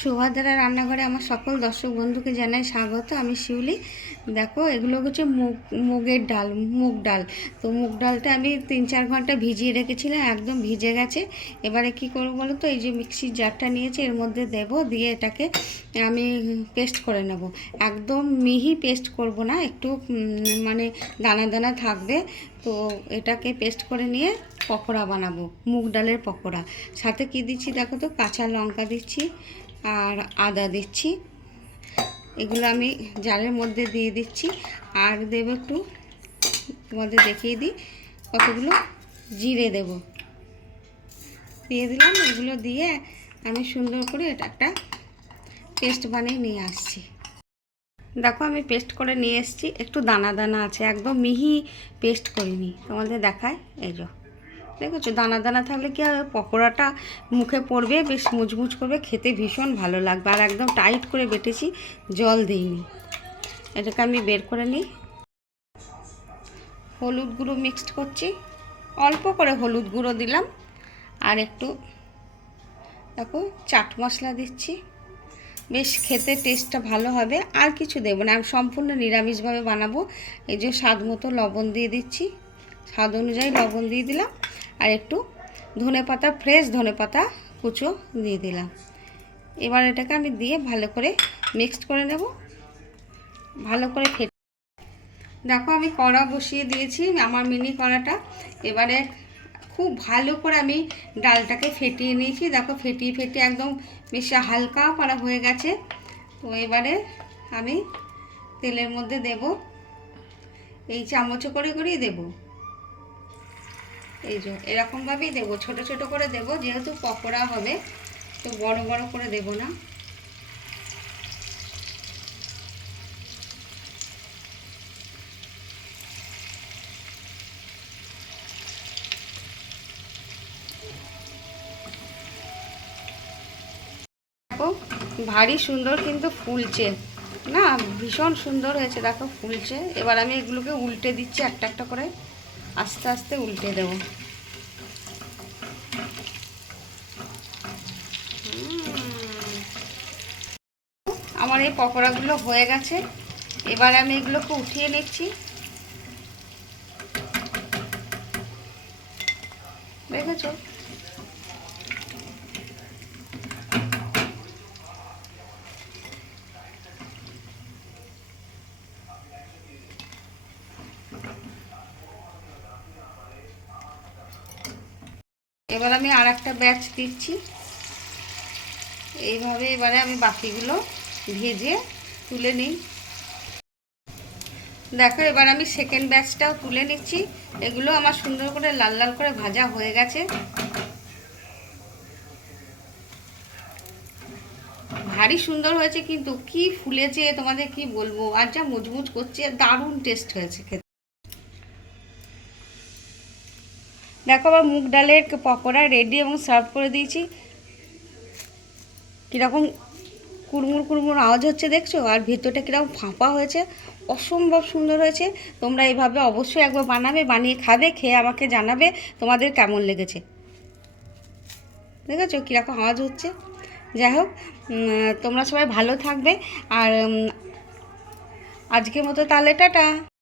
সুভাদ্রা রান্নাঘরে আমার সকল দর্শক বন্ধুকে জানাই স্বাগত। আমি শিউলি। দেখো, এগুলো হচ্ছে মুগের ডাল, মুগ ডাল। তো মুগ ডালটা আমি 3-4 ঘন্টা ভিজিয়ে রেখেছিলাম, একদম ভিজে গেছে। এবারে কি করবো বলো তো, এই যে মিক্সির জারটা নিয়েছি এর মধ্যে দেব, দিয়ে এটাকে আমি পেস্ট করে নেব। একদম মিহি পেস্ট করব না, একটু মানে দানা দানা থাকবে। তো এটাকে পেস্ট করে নিয়ে পকোড়া বানাবো, মুগ ডালের পকোড়া। সাথে কি দিচ্ছি দেখো তো, কাঁচা লঙ্কা দিচ্ছি আর আদা দিচ্ছি। এগুলো আমি জারের মধ্যে দিয়ে দিচ্ছি। আর দেবো একটু, তোমাদের দেখিয়ে দিই, কতগুলো জিরে দেব, দিয়ে দিলাম। এগুলো দিয়ে আমি সুন্দর করে এটা একটা পেস্ট বানিয়ে নিয়ে আসছি। দেখো, আমি পেস্ট করে নিয়ে এসেছি, একটু দানা দানা আছে, একদম মিহি পেস্ট করিনি। তোমাদের দেখায়, এই যে দেখেছো, দানা দানা থাকলে কি হবে, পকোড়াটা মুখে পড়বে, বেশ মুচমুচ করবে, খেতে ভীষণ ভালো লাগবে। আর একদম টাইট করে বেটেছি, জল দিইনি। এটাকে আমি বের করে নিই। হলুদ গুঁড়ো মিক্সড করছি, অল্প করে হলুদ গুঁড়ো দিলাম। আর একটু দেখো চাট মশলা দিচ্ছি, বেশ খেতে টেস্টটা ভালো হবে। আর কিছু দেবো না, আমি সম্পূর্ণ নিরামিষভাবে বানাবো। এই যে স্বাদ মতো লবণ দিয়ে দিচ্ছি, স্বাদ অনুযায়ী লবণ দিয়ে দিলাম। আর একটু ধনেপাতা, ফ্রেশ ধনেপাতা কুচো দিয়ে দিলাম। এবার এটাকে আমি দিয়ে ভালো করে মিক্সড করে নেব, ভালো করে ফেটে। দেখো, আমি কড়া বসিয়ে দিয়েছি, আমার মিনি কড়াটা। এবারে খুব ভালো করে আমি ডালটাকে ফেটিয়ে নিয়েছি। দেখো, ফেটিয়ে ফেটিয়ে একদম বেশ হালকা পাড়া হয়ে গেছে। তো এবারে আমি তেলের মধ্যে দেব, এই চামচে করে করেই দেব। এই যে এরকমভাবেই দেবো, ছোট ছোট করে দেব, যেহেতু পকোড়া হবে, তো বড় বড় করে দেব না। দেখো, ভারী সুন্দর কিন্তু ফুলছে না, ভীষণ সুন্দর হয়েছে। দেখো ফুলছে। এবার আমি এগুলোকে উল্টে দিচ্ছি, একটা একটা করে আস্তে আস্তে উল্টে দেব। আমার এই পকোড়াগুলো হয়ে গেছে। এবার আমি এগুলোকে উঠিয়ে নিচ্ছি। দেখেছো, এবার আমি আর একটা ব্যাচ দিচ্ছি এইভাবে। এবারে আমি বাকিগুলো ভেজে তুলে নিই। দেখো, এবার আমি সেকেন্ড ব্যাচটাও তুলে নিচ্ছি। এগুলো আমার সুন্দর করে লাল লাল করে ভাজা হয়ে গেছে, ভারী সুন্দর হয়েছে। কিন্তু কি ফুলেছে তোমাদের কি বলবো, আর যা মুচমুচ করছে, দারুণ টেস্ট হয়েছে খেতে। দেখো, আবার মুগ ডালের পকোড়া রেডি এবং সার্ভ করে দিয়েছি। কীরকম কুড়মুড় কুড়মুড় আওয়াজ হচ্ছে দেখছো, আর ভেতরটা কীরকম ফাঁপা হয়েছে, অসম্ভব সুন্দর হয়েছে। তোমরা এইভাবে অবশ্যই একবার বানাবে, বানিয়ে খাবে, খেয়ে আমাকে জানাবে তোমাদের কেমন লেগেছে। দেখেছো কীরকম আওয়াজ হচ্ছে। যাই হোক, তোমরা সবাই ভালো থাকবে। আর আজকের মতো তাহলে টাটা।